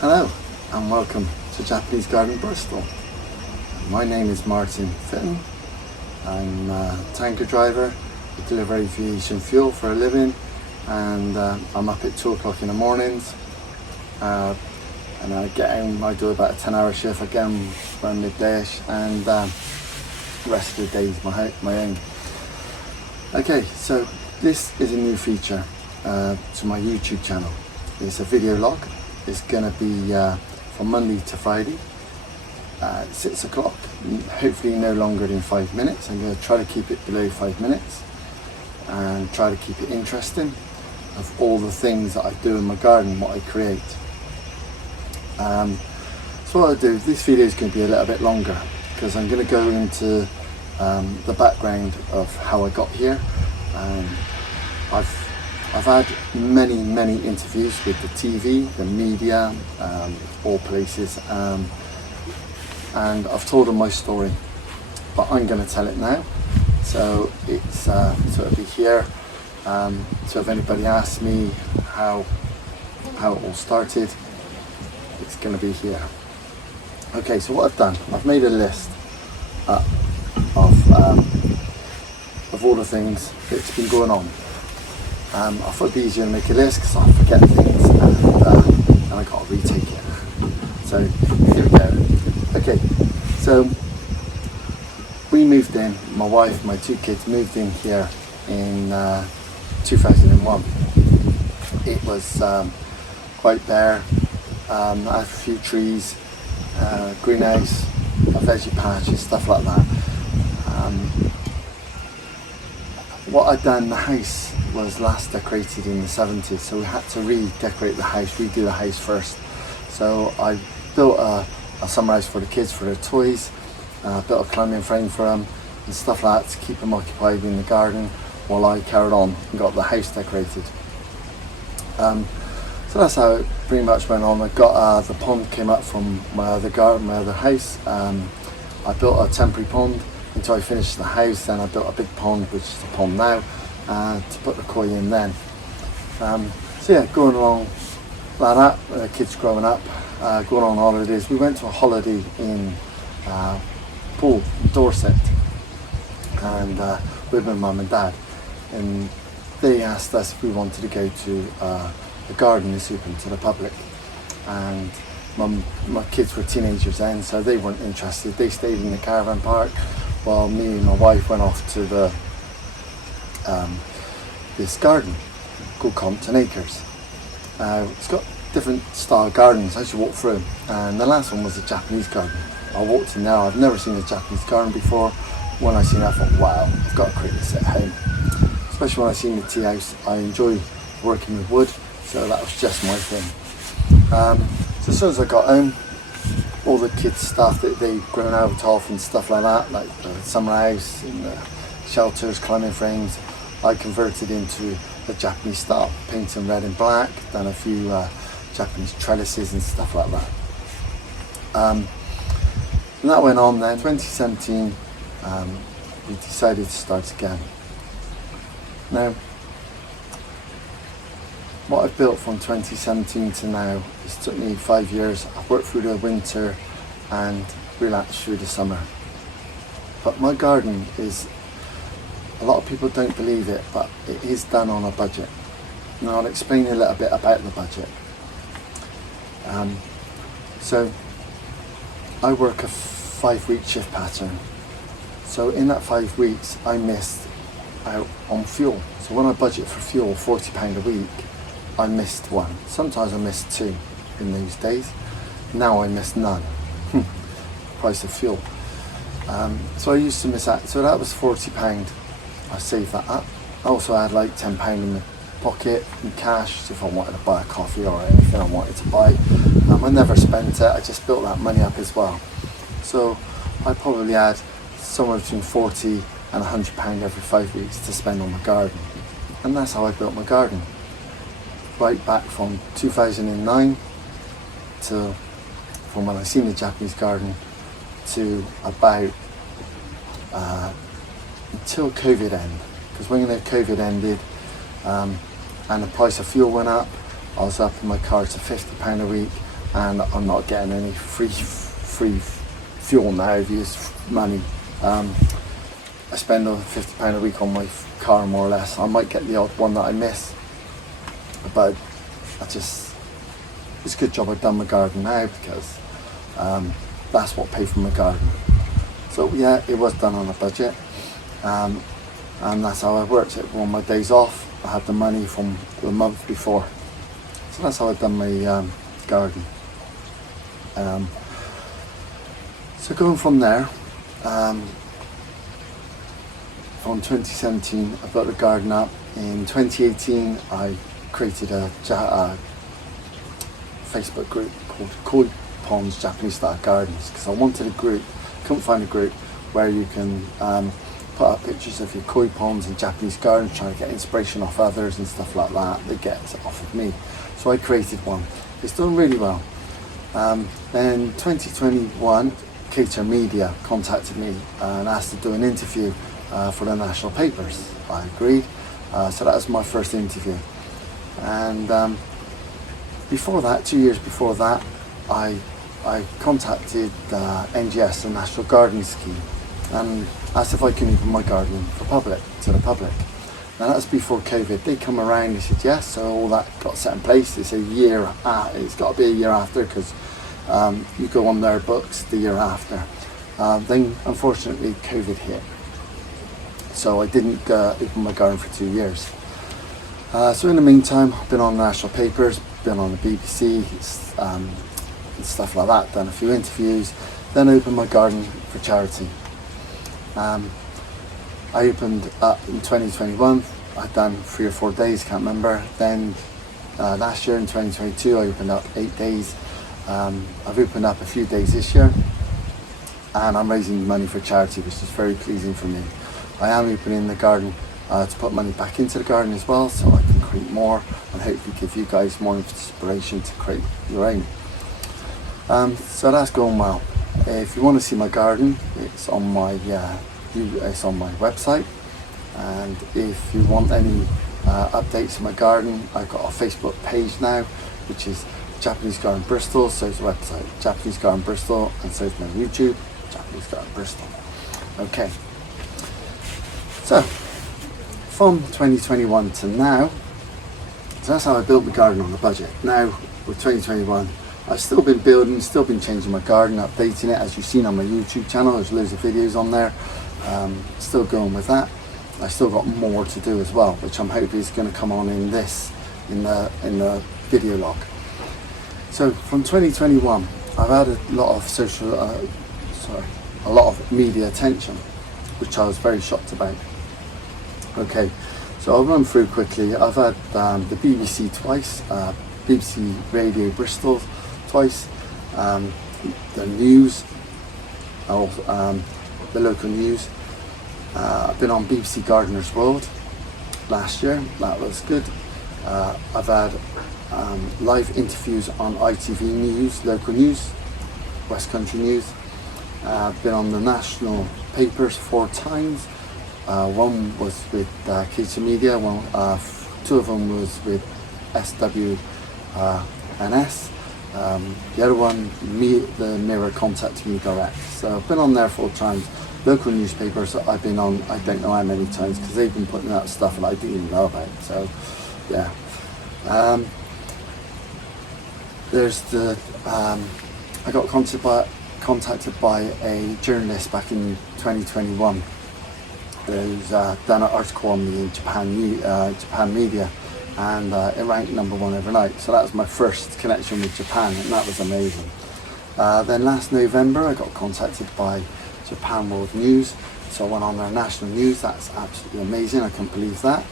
Hello and welcome to Japanese Garden Bristol. My name is Martin Fitton. I'm a tanker driver. I deliver aviation fuel for a living, and I'm up at 2 o'clock in the mornings, and I get home. I do about a 10-hour shift. I get home around midday-ish, and the rest of the day is my own. Okay, so this is a new feature to my YouTube channel. It's a video log. It's going to be from Monday to Friday at 6 o'clock, hopefully no longer than 5 minutes. I'm going to try to keep it below 5 minutes and try to keep it interesting of all the things that I do in my garden, what I create. So what I'll do, this video is going to be a little bit longer because I'm going to go into the background of how I got here. I've had many interviews with the TV, the media, all places, and I've told them my story, but I'm going to tell it now. So it's so it'll be here. So if anybody asks me how it all started, it's going to be here. Okay, so what I've done, I've made a list of all the things that's been going on. I thought it'd be easier to make a list because I forget things, and I got to retake it. So here we go. Okay, so we moved in. My wife, my 2 kids moved in here in 2001. It was quite bare. I had a few trees, greenhouse, a veggie patch, and stuff like that. What I'd done in the house was last decorated in the 70s, so we had to redecorate the house, redo the house first. So I built a summer house for the kids for their toys, built a climbing frame for them and stuff like that to keep them occupied in the garden while I carried on and got the house decorated. So that's how it pretty much went on. I got the pond came up from my other garden, my other house. I built a temporary pond until I finished the house. Then I built a big pond, which is the pond now, to put the koi in then. So yeah, going along like that, the kids growing up, going on holidays. We went to a holiday in Poole, Dorset, and with my mum and dad, and they asked us if we wanted to go to the garden that's open to the public, and my kids were teenagers then, so they weren't interested. They stayed in the caravan park while me and my wife went off to the this garden called Compton Acres. It's got different style gardens as you walk through, and the last one was a Japanese garden. I walked in there. I've never seen a Japanese garden before. When I seen it, I thought, wow, I've got to create this at home. Especially when I seen the tea house. I enjoy working with wood, so that was just my thing. So as soon as I got home, all the kids' stuff that they've grown out of and stuff like that, like the summer house and the shelters, climbing frames, I converted into the Japanese style, painting red and black, done a few Japanese trellises and stuff like that. And that went on then. 2017, we decided to start again. Now, what I've built from 2017 to now, it's took me 5 years. I've worked through the winter and relaxed through the summer. But my garden is, a lot of people don't believe it, but it is done on a budget. Now I'll explain a little bit about the budget. So I work a 5-week shift pattern. So in that 5 weeks, I missed out on fuel. So when I budget for fuel, £40 a week, I missed one. Sometimes I missed 2 in those days. Now I miss none. Price of fuel. So I used to miss out. So that was £40. I saved that up. I also had like £10 in the pocket in cash, so if I wanted to buy a coffee or anything I wanted to buy. I never spent it. I just built that money up as well. So I probably had somewhere between £40 and £100 every 5 weeks to spend on my garden. And that's how I built my garden. Right back from 2009 to from when I seen the Japanese garden to about until COVID ended. Because when the COVID ended and the price of fuel went up, I was up in my car to £50 a week. and I'm not getting any free fuel now. I've used money. I spend over £50 a week on my car, more or less. I might get the odd one that I miss, but it's a good job I've done my garden now, because that's what paid for my garden. So yeah, it was done on a budget, and that's how I worked it. On my days off, I had the money from the month before, so that's how I've done my garden. So going from there, from 2017 I built the garden up. In 2018 I created a Facebook group called Koi Ponds Japanese Style Gardens, because I wanted a group, couldn't find a group where you can put up pictures of your koi ponds and Japanese gardens, trying to get inspiration off others and stuff like that. They get it off of me, so I created one. It's done really well. Then 2021 Cater Media contacted me and asked to do an interview for the national papers. I agreed, so that was my first interview. And before that, 2 years before that, I contacted NGS, the National Garden Scheme, and asked if I could open my garden to the public. Now that's before COVID. They come around, they said yes, so all that got set in place. They said it's got to be a year after, because you go on their books the year after. Then unfortunately COVID hit, so I didn't open my garden for 2 years. So in the meantime, I've been on the national papers, been on the BBC, and stuff like that, done a few interviews, then opened my garden for charity. I opened up in 2021, I'd done 3 or 4 days, can't remember. Then last year in 2022 I opened up 8 days. I've opened up a few days this year, and I'm raising money for charity, which is very pleasing for me. I am opening the garden to put money back into the garden as well, so I can create more and hopefully give you guys more inspiration to create your own. So that's going well. If you want to see my garden, it's on my website, and if you want any updates on my garden, I've got a Facebook page now, which is Japanese Garden Bristol. So it's the website Japanese Garden Bristol, and so it's my YouTube, Japanese Garden Bristol. Okay, so from 2021 to now, so that's how I built my garden on a budget. Now with 2021, I've still been building, still been changing my garden, updating it, as you've seen on my YouTube channel. There's loads of videos on there. Still going with that. I still got more to do as well, which I'm hoping is going to come on in the video log. So from 2021, I've had a lot of media attention, which I was very shocked about. Okay, so I'll run through quickly. I've had the BBC twice, BBC Radio Bristol twice, the news, the local news. I've been on BBC Gardener's World last year, that was good. I've had live interviews on ITV News, local news, West Country News. I've been on the national papers 4 times. One was with Cater Media, 2 of them was with SWNS. The other one, the Mirror contacted me direct. So I've been on there 4 times. Local newspapers I've been on, I don't know how many times, because they've been putting out stuff that I didn't even know about. So yeah. There's the I got contacted by a journalist back in 2021 who's done an article on me in Japan media, and it ranked #1 overnight. So that was my first connection with Japan, and that was amazing. Then last November I got contacted by Japan World News, so I went on their national news. That's absolutely amazing, I couldn't believe that.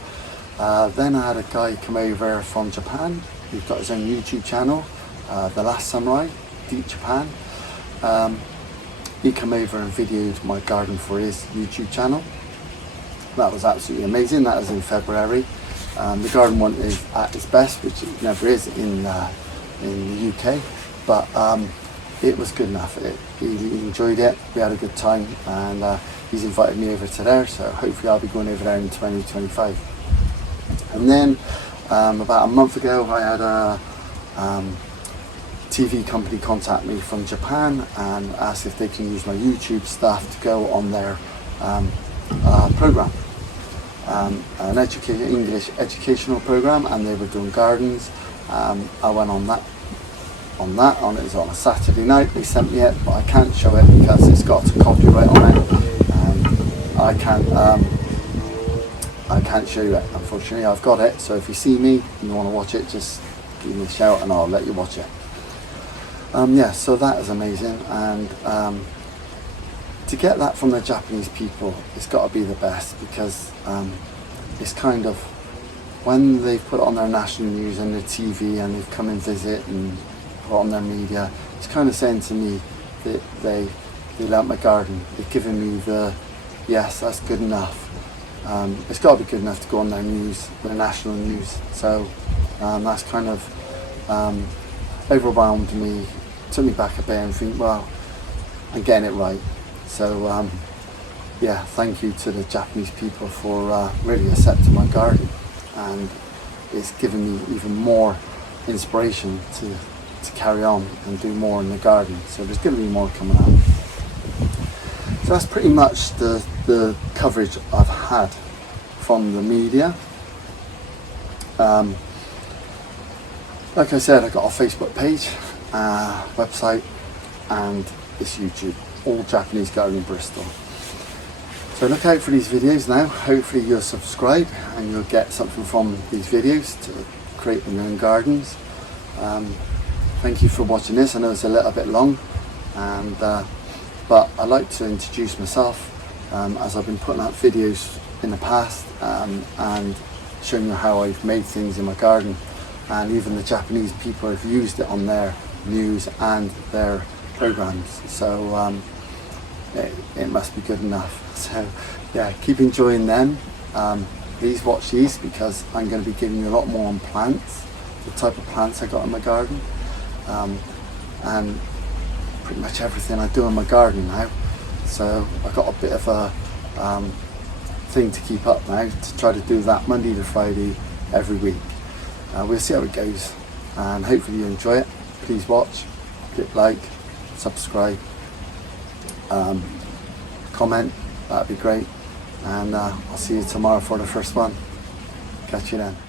Then I had a guy come over from Japan who's got his own YouTube channel, The Last Samurai, Deep Japan. He came over and videoed my garden for his YouTube channel. That was absolutely amazing. That was in February. The garden wasn't at its best, which it never is in the UK, but it was good enough. He enjoyed it, we had a good time, and he's invited me over to there, so hopefully I'll be going over there in 2025. And then about a month ago I had a TV company contact me from Japan and ask if they can use my YouTube stuff to go on their program, an English educational program, and they were doing gardens. I went on that. It was on a Saturday night. They sent me it, but I can't show it because it's got copyright on it, and I can't show you it. Unfortunately, I've got it. So if you see me and you want to watch it, just give me a shout and I'll let you watch it. Yeah, so that is amazing, and to get that from the Japanese people, it's got to be the best, because it's kind of, when they've put it on their national news and their TV and they've come and visit and put on their media, it's kind of saying to me that they like my garden. They've given me the, yes, that's good enough. It's got to be good enough to go on their news, their national news. So that's kind of overwhelmed me, took me back a bit and think, well, I'm getting it right. So yeah, thank you to the Japanese people for really accepting my garden, and it's given me even more inspiration to carry on and do more in the garden. So there's going to be more coming up. So that's pretty much the coverage I've had from the media. Like I said, I got a Facebook page, website, and this YouTube, all Japanese Garden Bristol. So look out for these videos now. Hopefully you'll subscribe and you'll get something from these videos to create your own gardens. Thank you for watching this. I know it's a little bit long, and but I like to introduce myself, as I've been putting out videos in the past, and showing you how I've made things in my garden, and even the Japanese people have used it on their news and their programs. So it must be good enough. So yeah, keep enjoying them. Please watch these, because I'm going to be giving you a lot more on plants, the type of plants I got in my garden, and pretty much everything I do in my garden now. So I've got a bit of a thing to keep up now, to try to do that Monday to Friday every week. We'll see how it goes, and hopefully you enjoy it. Please watch, click like, subscribe, comment, that'd be great, and I'll see you tomorrow for the first one. Catch you then.